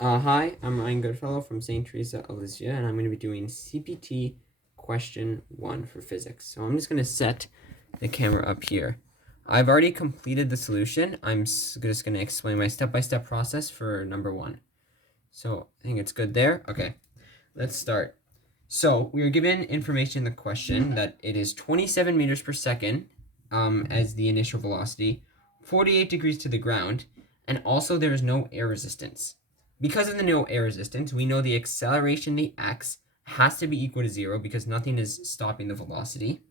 Hi, I'm Ryan Goodfellow from St. Teresa of Lisieux, and I'm going to be doing CPT question 1 for physics. So I'm just going to set the camera up here. I've already completed the solution. I'm just going to explain my step-by-step process for number 1. So I think it's good there. Okay, let's start. So we are given information in the question that it is 27 meters per second as the initial velocity, 48 degrees to the ground, and also there is no air resistance. Because of the no air resistance, we know the acceleration, the x, has to be equal to 0 because nothing is stopping the velocity.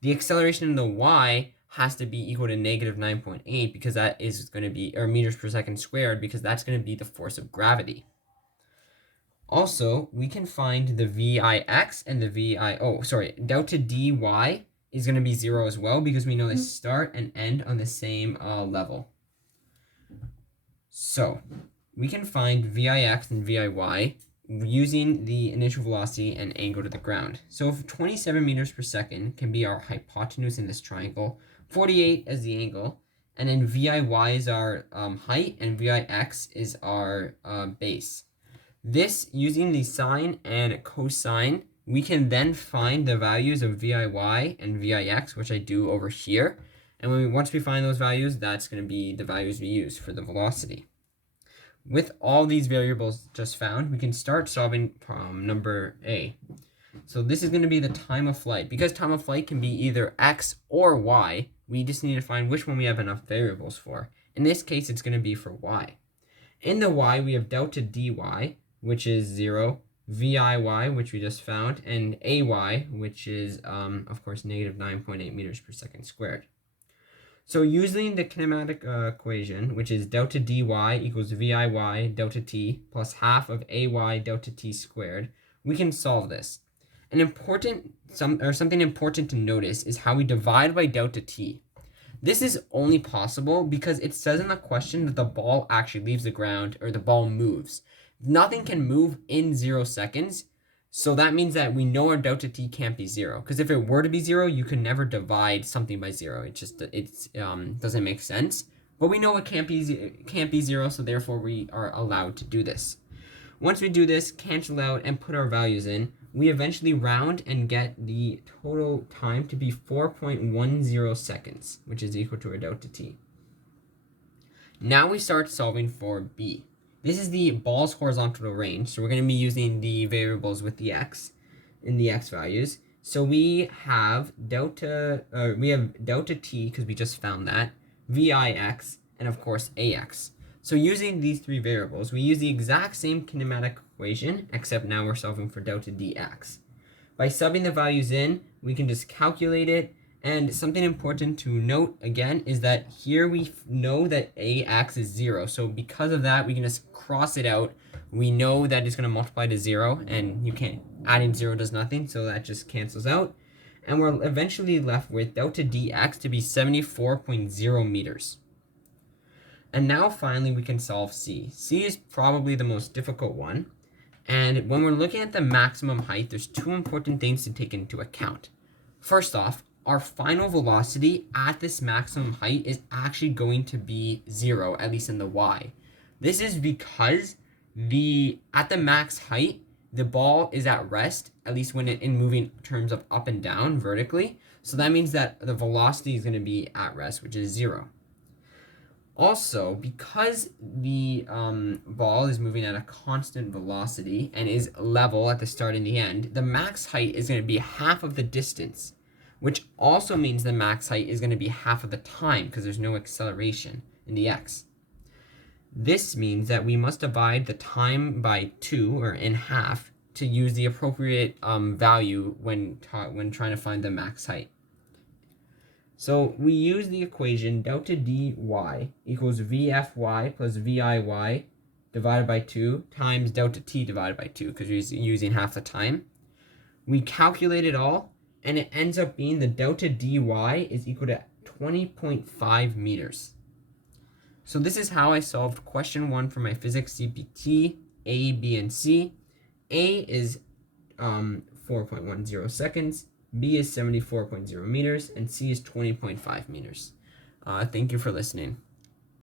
The acceleration in the y has to be equal to negative 9.8 because that is going to be, or meters per second squared, because that's going to be the force of gravity. Also, we can find the Vix and the delta dy is going to be 0 as well because we know they start and end on the same level. So we can find Vix and Viy using the initial velocity and angle to the ground. So if 27 meters per second can be our hypotenuse in this triangle, 48 as the angle, and then Viy is our height, and Vix is our base. This, using the sine and cosine, we can then find the values of Viy and Vix, which I do over here. And once we find those values, that's going to be the values we use for the velocity. With all these variables just found, we can start solving problem number A. So this is going to be the time of flight. Because time of flight can be either x or y, we just need to find which one we have enough variables for. In this case, it's going to be for y. In the y, we have delta dy, which is 0, Viy, which we just found, and ay, which is, of course, negative 9.8 meters per second squared. So using the kinematic equation, which is delta dy equals Viy delta t plus half of ay delta t squared, we can solve this. Something important to notice is how we divide by delta t. This is only possible because it says in the question that the ball actually leaves the ground, or the ball moves. Nothing can move in 0 seconds, so that means that we know our delta t can't be 0. Because if it were to be 0, you could never divide something by 0. It doesn't make sense. But we know it can't be 0, so therefore we are allowed to do this. Once we do this, cancel out, and put our values in, we eventually round and get the total time to be 4.10 seconds, which is equal to our delta t. Now we start solving for B. This is the ball's horizontal range, so we're going to be using the variables with the x in the x values. So we have delta t because we just found that, Vix, and of course ax. So using these three variables, we use the exact same kinematic equation, except now we're solving for delta dx. By subbing the values in, we can just calculate it. And something important to note again is that here we know that ax is 0. So because of that, we can just cross it out. We know that it's going to multiply to 0, and you can't, adding 0 does nothing, so that just cancels out. And we're eventually left with delta dx to be 74.0 meters. And now finally we can solve C. C is probably the most difficult one. And when we're looking at the maximum height, there's two important things to take into account. First off, our final velocity at this maximum height is actually going to be 0, at least in the y. This is because at the max height, the ball is at rest, at least when in moving terms of up and down vertically. So that means that the velocity is going to be at rest, which is 0. Also, because the ball is moving at a constant velocity and is level at the start and the end, the max height is going to be half of the distance, which also means the max height is going to be half of the time because there's no acceleration in the x. This means that we must divide the time by 2, or in half, to use the appropriate value when trying to find the max height. So we use the equation delta dy equals Vfy plus Viy divided by 2 times delta t divided by 2, because we're using half the time. We calculate it all, and it ends up being the delta dy is equal to 20.5 meters. So this is how I solved question 1 for my physics CPT, A, B, and C. A is 4.10 seconds, B is 74.0 meters, and C is 20.5 meters. Thank you for listening.